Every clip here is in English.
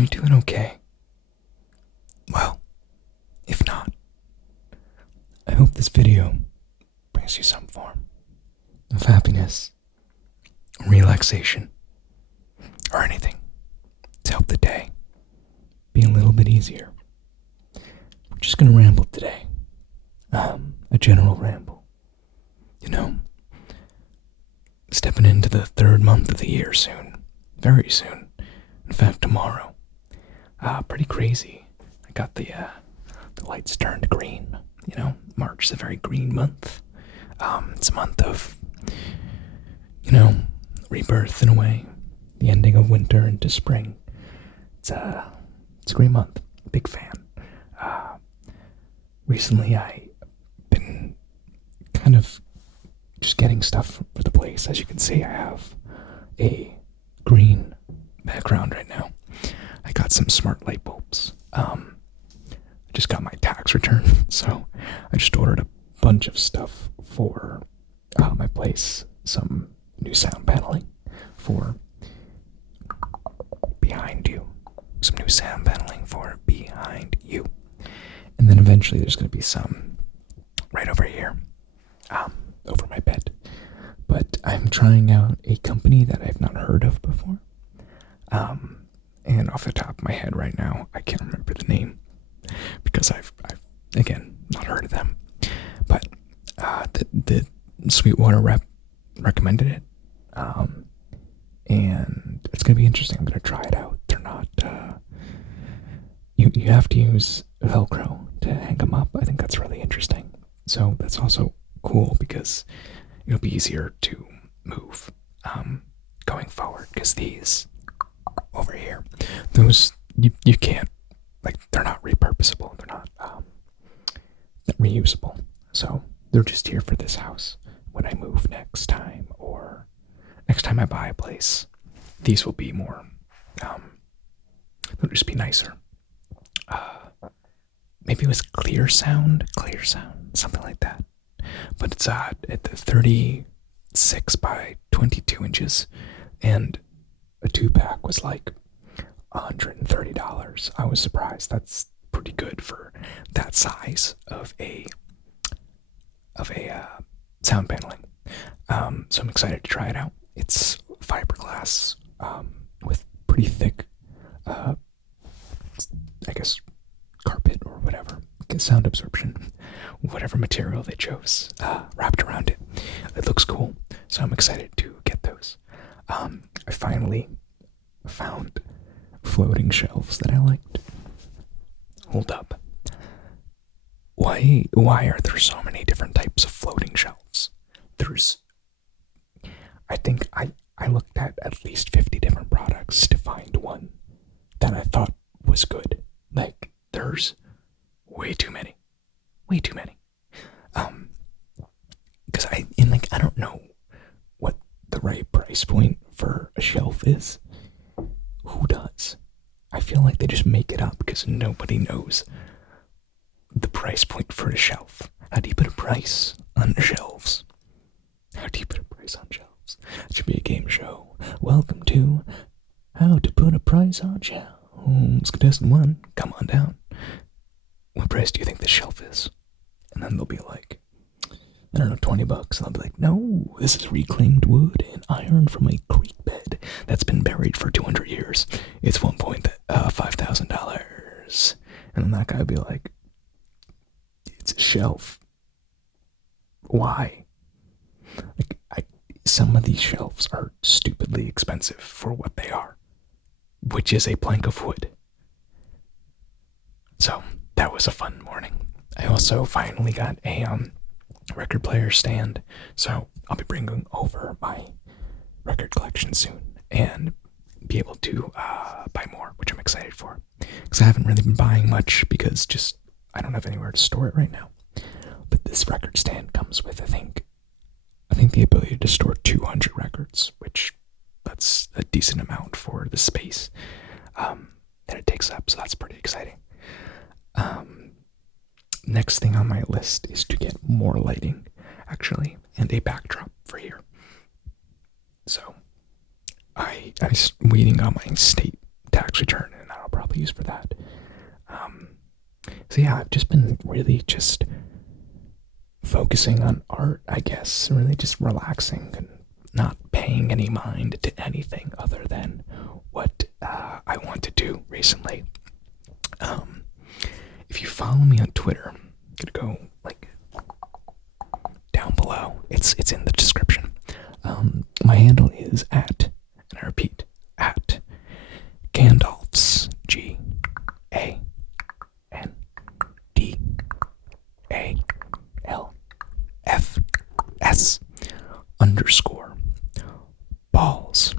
you doing okay? Well, if not, I hope this video brings you some form of happiness, relaxation, or anything to help the day be a little bit easier. We're just gonna ramble today. A general ramble. You know, stepping into the third month of the year soon. Very soon. In fact, tomorrow. Pretty crazy. I got the lights turned green. You know, March is a very green month. It's a month of, rebirth in a way. The ending of winter into spring. It's a great month. Big fan. Recently I've been kind of just getting stuff for the place. As you can see, I have a green background right now. I got some smart light bulbs. I just got my tax return, so I just ordered a bunch of stuff for my place. Some new sound paneling for behind you. Some new sound paneling for behind you. And then eventually there's going to be some right over here, over my bed. But I'm trying out a company that I've not heard of before. And off the top of my head right now, I can't remember the name because I've again, not heard of them. But the Sweetwater rep recommended it. And it's going to be interesting. I'm going to try it out. They're not, you have to use Velcro to hang them up. I think that's really interesting. So that's also cool because it'll be easier to move going forward, because these over here, those you can't, like, they're not repurposable, they're not reusable, so they're just here for this house. When I move next time, or next time I buy a place, these will be more they'll just be nicer. Maybe it was clear sound, something like that. But it's at the 36 by 22 inches, and a 2-pack was like $130. I was surprised. That's pretty good for that size of a sound paneling. So I'm excited to try it out. It's fiberglass with pretty thick, I guess, carpet or whatever, sound absorption, whatever material they chose, wrapped around it. It looks cool, so I'm excited to get those. I finally found floating shelves that I liked. Hold up. Why are there so many different types of floating shelves? I think I looked at least 50 different products to find one that I thought was good. Like, there's way too many. Because I don't know what the right price point for a shelf is. Who does? I feel like they just make it up because nobody knows the price point for a shelf. How do you put a price on shelves? It should be a game show. Welcome to How to Put a Price on Shelves. Contestant 1, come on down. What price do you think this shelf is? And then they'll be like, I don't know, $20. And I'll be like, no, this is reclaimed wood and iron from a creek bed that's been buried for 200 years. It's $5,000. And then that guy would be like, it's a shelf. Why? Like, some of these shelves are stupidly expensive for what they are, which is a plank of wood. So that was a fun morning. I also finally got a record player stand, so I'll be bringing over my record collection soon and be able to buy more, which I'm excited for, because I haven't really been buying much because just I don't have anywhere to store it right now. But this record stand comes with, I think the ability to store 200 records, which that's a decent amount for the space that it takes up, so that's pretty exciting. Next thing on my list is to get more lighting, actually, and a backdrop for here. So I was waiting on my state tax return, and that'll probably use for that. So yeah, I've just been really just focusing on art, I guess, really just relaxing and not paying any mind to anything other than what I want to do recently. If you follow me on Twitter, I'm gonna go like down below. It's in the description. My handle is at, and I repeat, at Gandalf's GANDALFS underscore balls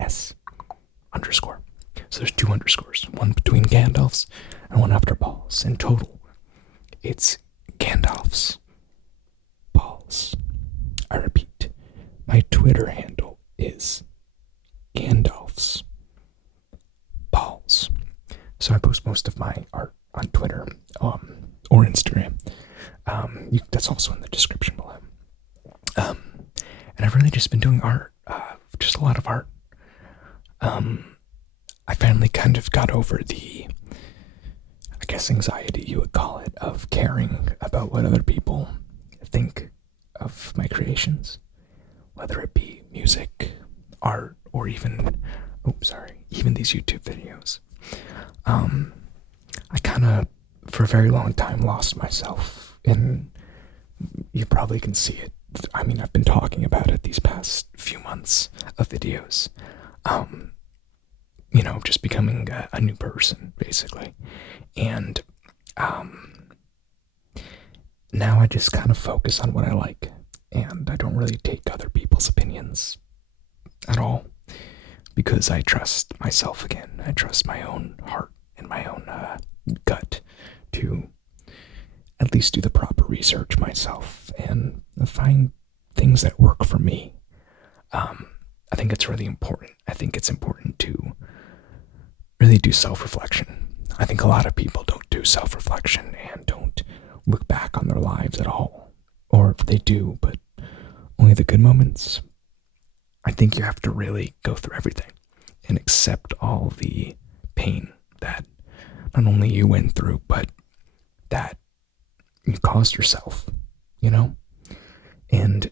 BALLS underscore. So there's 2 underscores, one between Gandalf's and one after balls. In total, it's Gandalf's balls. I repeat, my Twitter handle is Gandalf's balls. So I post most of my art on Twitter or Instagram. That's also in the description below. And I've really just been doing art, just a lot of art. I finally kind of got over the, I guess, anxiety you would call it, of caring about what other people think of my creations, whether it be music, art, or even these YouTube videos. I kind of, for a very long time, lost myself, and you probably can see it. I mean, I've been talking about it these past few months of videos. Just becoming a new person, basically. And now I just kind of focus on what I like, and I don't really take other people's opinions at all, because I trust myself again. I trust my own heart and my own gut to at least do the proper research myself and find things that work for me. I think it's really important. I think it's important to really do self-reflection. I think a lot of people don't do self-reflection and don't look back on their lives at all. Or they do, but only the good moments. I think you have to really go through everything and accept all the pain that not only you went through, but that you caused yourself, And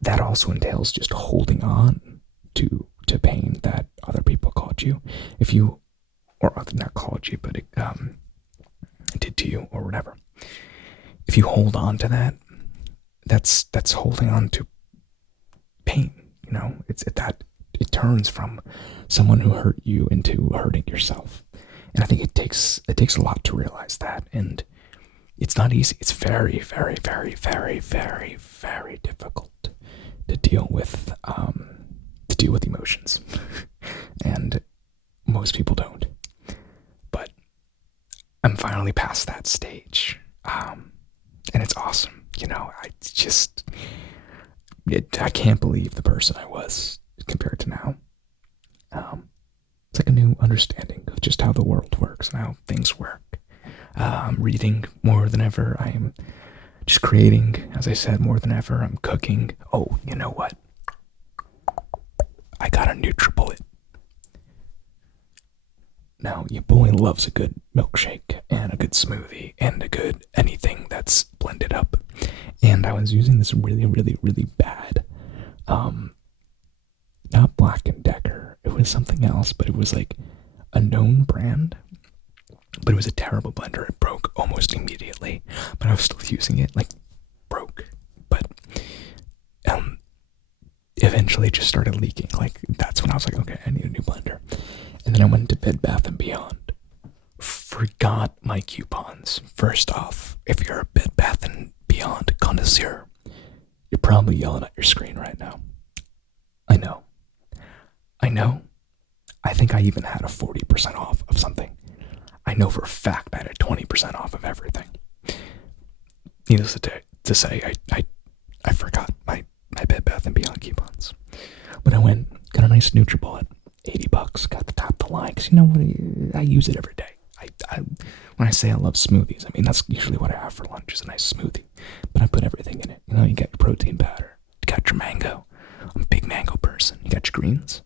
that also entails just holding on to pain that other people caused you. Or not called you, but it did to you, or whatever. If you hold on to that, that's holding on to pain. It turns from someone who hurt you into hurting yourself. And I think it takes a lot to realize that, and it's not easy. It's very, very, very, very, very, very difficult to deal with emotions. And most people don't. But I'm finally past that stage. And it's awesome. I can't believe the person I was compared to now. It's like a new understanding of just how the world works and how things work. I'm reading more than ever. I am just creating, as I said, more than ever. I'm cooking. Oh, you know what? I got a NutriBullet. Now, your boy loves a good milkshake and a good smoothie and a good anything that's blended up. And I was using this really, really, really bad, not Black & Decker. It was something else, but it was like a known brand. But it was a terrible blender. It broke almost immediately. But I was still using it, broke. But eventually it just started leaking. That's when I was like, okay, I need a new blender. And then I went to Bed Bath & Beyond. Forgot my coupons. First off, if you're a Bed Bath & Beyond connoisseur, you're probably yelling at your screen right now. I know. I think I even had a 40% off of something. I know for a fact I had a 20% off of everything. Needless to say, I forgot my Bed Bath & Beyond coupons. But I went, got a nice NutriBullet, $80, got the top of the line, because I use it every day. When I say I love smoothies, I mean, that's usually what I have for lunch, is a nice smoothie. But I put everything in it. You get your protein powder, you got your mango, I'm a big mango person. You got your greens.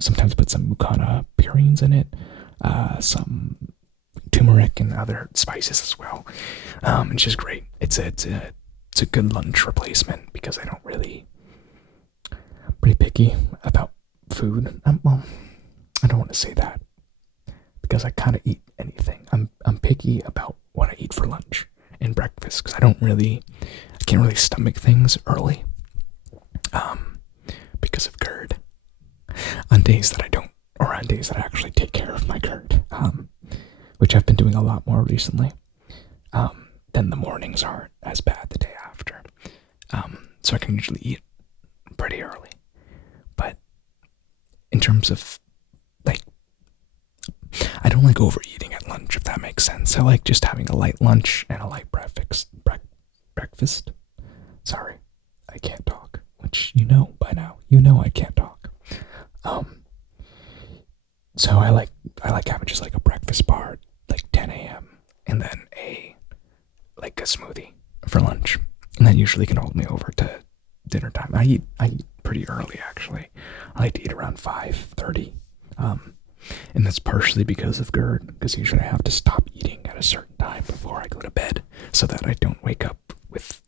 Sometimes put some Mukana purines in it, some turmeric and other spices as well. It's just great. It's a good lunch replacement because I don't really, I'm pretty picky about food. Well, I don't want to say that because I kind of eat anything. I'm picky about what I eat for lunch and breakfast because I can't really stomach things early, because of GERD. On days that I don't, or on days that I actually take care of my GERD, which I've been doing a lot more recently, then the mornings aren't as bad the day after. So I can usually eat pretty early. But in terms of, like, I don't like overeating at lunch, if that makes sense. I like just having a light lunch and a light breakfast. Sorry, I can't talk, which you know by now. You know I can't talk. So I like having just like a breakfast bar, like 10 a.m. and then a smoothie for lunch, and that usually can hold me over to dinner time. I eat pretty early actually. I like to eat around 5:30, and that's partially because of GERD, because usually I have to stop eating at a certain time before I go to bed so that I don't wake up with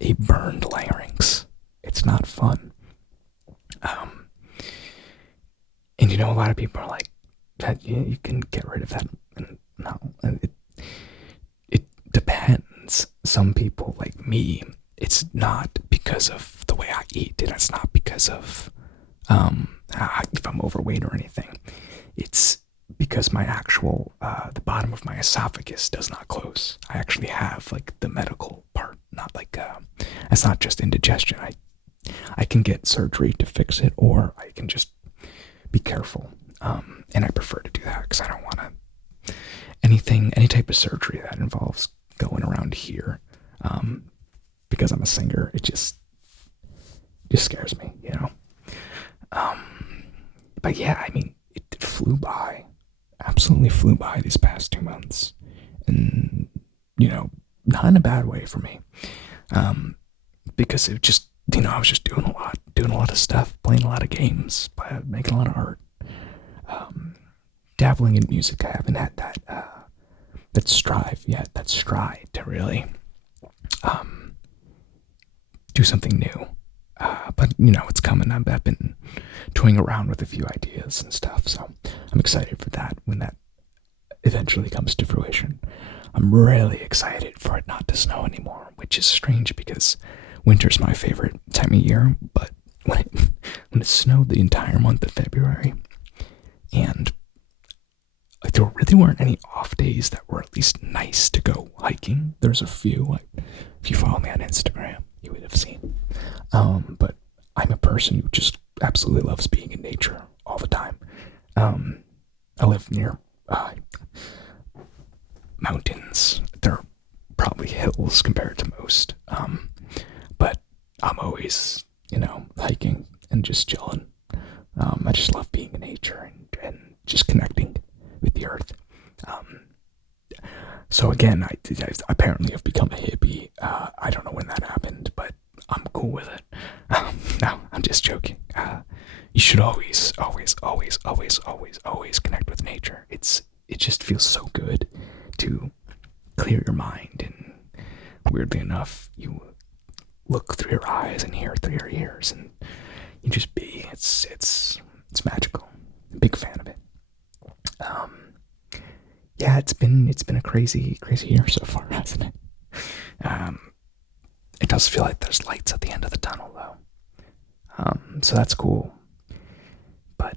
a burned larynx. It's not fun. And you know, a lot of people are like, that you can get rid of that. And no, it depends. Some people, like me, it's not because of the way I eat, and it's not because of if I'm overweight or anything. It's because my actual the bottom of my esophagus does not close. I actually have like the medical part, not like it's not just indigestion. I can get surgery to fix it, or I can just be careful. And I prefer to do that because I don't want to any type of surgery that involves going around here. Because I'm a singer, it just scares me, you know. But yeah, I mean, it flew by, absolutely flew by these past 2 months, and you know, not in a bad way for me. Because it just, you know, I was just doing a lot of stuff, playing a lot of games, making a lot of art, dabbling in music. I haven't had that stride to really do something new. But you know, it's coming. I've been toying around with a few ideas and stuff, so I'm excited for that when that eventually comes to fruition. I'm really excited for it not to snow anymore, which is strange because winter's my favorite time of year, but when it snowed the entire month of February, and like there really weren't any off days that were at least nice to go hiking. There's a few, like if you follow me on Instagram, you would have seen. But I'm a person who just absolutely loves being in nature all the time. I live near mountains. They're probably hills compared to most. But I'm always, you know, hiking and just chilling. I just love being in nature and just connecting with the earth. So again, I apparently have become a hippie. I don't know when that happened, but I'm cool with it. No, I'm just joking. You should always connect with nature. It just feels so good to clear your mind, and weirdly enough, you look through your eyes and hear through your ears, and you just be. It's magical. Big fan of it. Yeah, it's been a crazy year so far, hasn't it? It does feel like there's lights at the end of the tunnel, though. So that's cool. But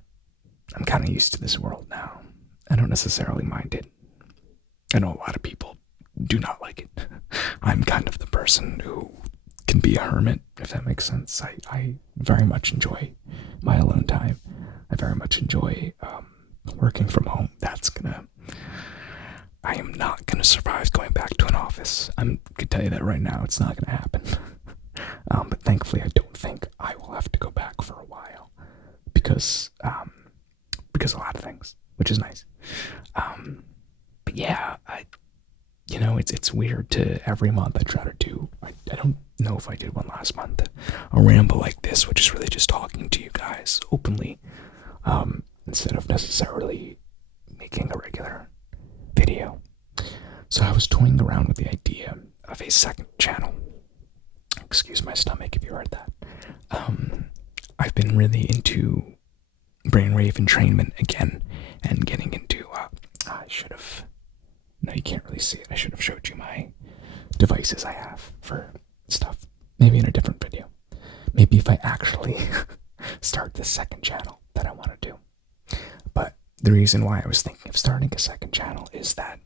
I'm kind of used to this world now. I don't necessarily mind it. I know a lot of people do not like it. I'm kind of the person who can be a hermit, if that makes sense. I very much enjoy my alone time. I very much enjoy working from home. I am not gonna survive going back to an office. I can tell you that right now. It's not gonna happen. But thankfully, I don't think I will have to go back for a while because a lot of things, which is nice. But yeah, it's weird to every month I try to do. I don't know if I did one last month, a ramble like this, which is really just talking to you guys openly, instead of necessarily making a regular video. So I was toying around with the idea of a second channel. Excuse my stomach if you heard that. I've been really into brainwave entrainment again, and getting into, I should have, no, you can't really see it. I should have showed you my devices I have for stuff. Maybe in a different video. Maybe if I actually start the second channel that I want to do. But the reason why I was thinking of starting a second channel is that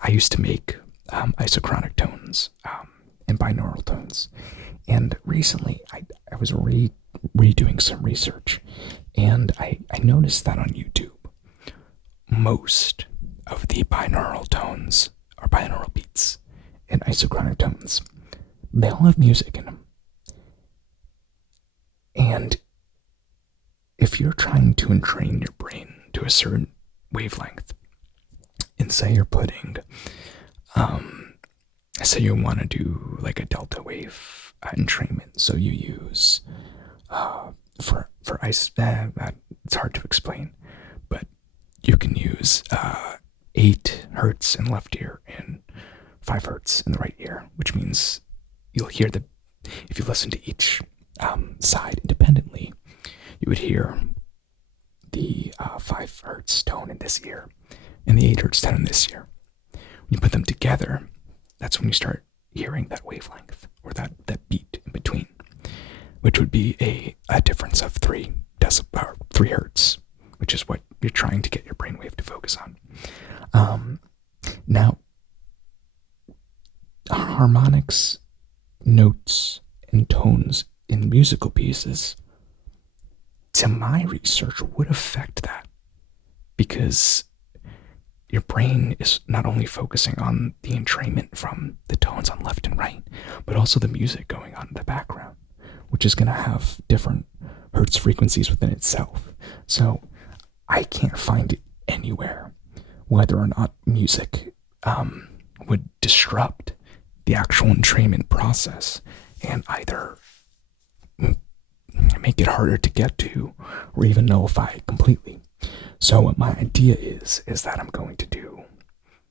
I used to make isochronic tones and binaural tones. And recently I was redoing some research, and I noticed that on YouTube, most of the binaural tones or binaural beats and isochronic tones, they all have music in them. And if you're trying to entrain your brain to a certain wavelength, and say you're putting, say you want to do like a delta wave entrainment, so you use for ice, it's hard to explain, but you can use 8 hertz in left ear and 5 hertz in the right ear, which means you'll hear if you listen to each side independently, you would hear the 5 hertz tone in this ear and the 8 hertz tone in this ear. When you put them together, that's when you start hearing that wavelength, or that beat in between, which would be a difference of 3 hertz, which is what you're trying to get your brainwave to focus on. Now, harmonics, notes, and tones in musical pieces, to my research, would affect that, because your brain is not only focusing on the entrainment from the tones on left and right, but also the music going on in the background, which is going to have different hertz frequencies within itself. So I can't find anywhere whether or not music would disrupt the actual entrainment process and either make it harder to get to or even nullify it completely. So what my idea is that I'm going to do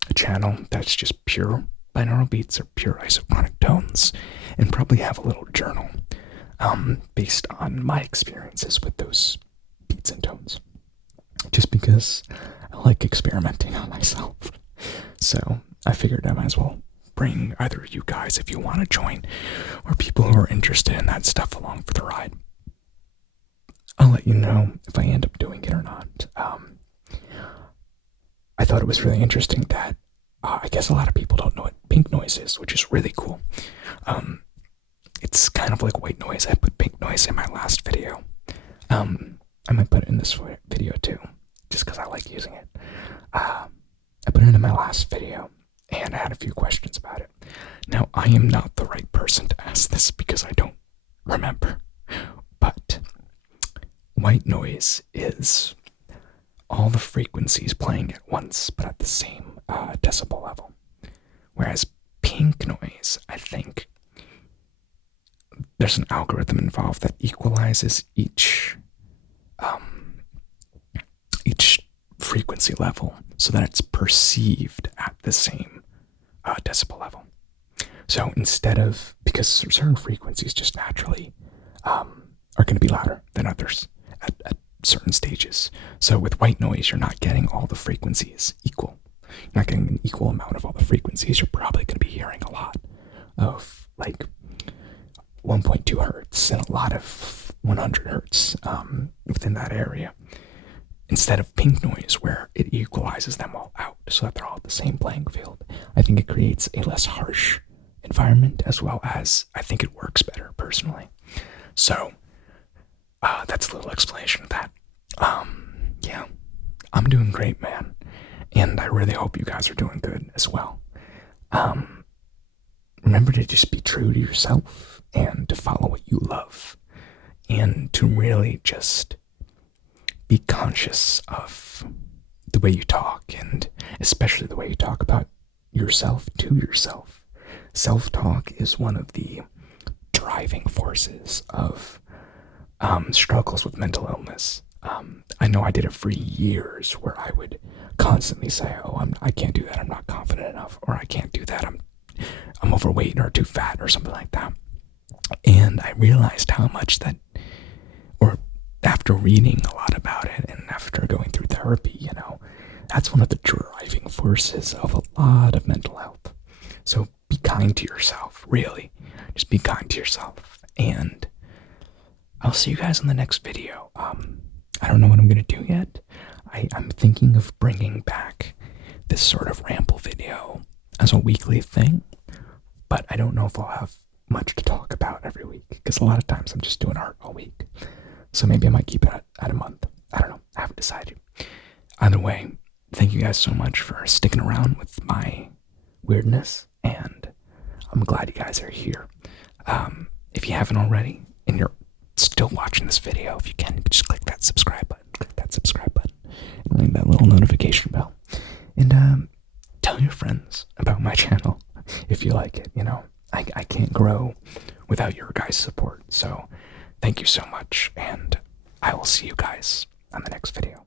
a channel that's just pure binaural beats or pure isochronic tones, and probably have a little journal based on my experiences with those beats and tones, just because I like experimenting on myself. So I figured I might as well bring either you guys, if you want to join, or people who are interested in that stuff, along for the ride. I'll let you know if I end up doing it or not. I thought it was really interesting that I guess a lot of people don't know what pink noise is, which is really cool. It's kind of like white noise. I put pink noise in my last video. I might put it in this video too, just because I like using it. I put it in my last video, and I had a few questions about it. Now, I am not the right person to ask this because I don't remember, but white noise is all the frequencies playing at once, but at the same decibel level. Whereas pink noise, I think there's an algorithm involved that equalizes each frequency level so that it's perceived at the same decibel level. So instead of, because certain frequencies just naturally are going to be louder than others at certain stages. So with white noise, you're not getting all the frequencies equal. You're not getting an equal amount of all the frequencies. You're probably going to be hearing a lot of like 1.2 hertz and a lot of 100 hertz within that area, instead of pink noise, where it equalizes them all out so that they're all at the same playing field. I think it creates a less harsh environment, as well as I think it works better personally. So that's a little explanation of that. Yeah, I'm doing great, man, and I really hope you guys are doing good as well. Remember to just be true to yourself and to follow what you love, and to really just be conscious of the way you talk, and especially the way you talk about yourself to yourself. Self-talk is one of the driving forces of struggles with mental illness. I know I did it for years where I would constantly say, oh, I can't do that, I'm not confident enough, or I can't do that, I'm overweight or too fat or something like that. And I realized how much that, or after reading a lot about it and after going through therapy, you know, that's one of the driving forces of a lot of mental health. So be kind to yourself, really. Just be kind to yourself. And I'll see you guys in the next video. I don't know what I'm going to do yet. I'm thinking of bringing back this sort of ramble video as a weekly thing, but I don't know if I'll have much to talk about every week, because a lot of times I'm just doing art all week. So maybe I might keep it at a month. I don't know. I haven't decided. Either way, thank you guys so much for sticking around with my weirdness, and I'm glad you guys are here. If you haven't already, and you're still watching this video, if you can, just click that subscribe button, and ring that little notification bell. And tell your friends about my channel if you like it. You know, I can't grow without your guys' support. So thank you so much, and I will see you guys on the next video.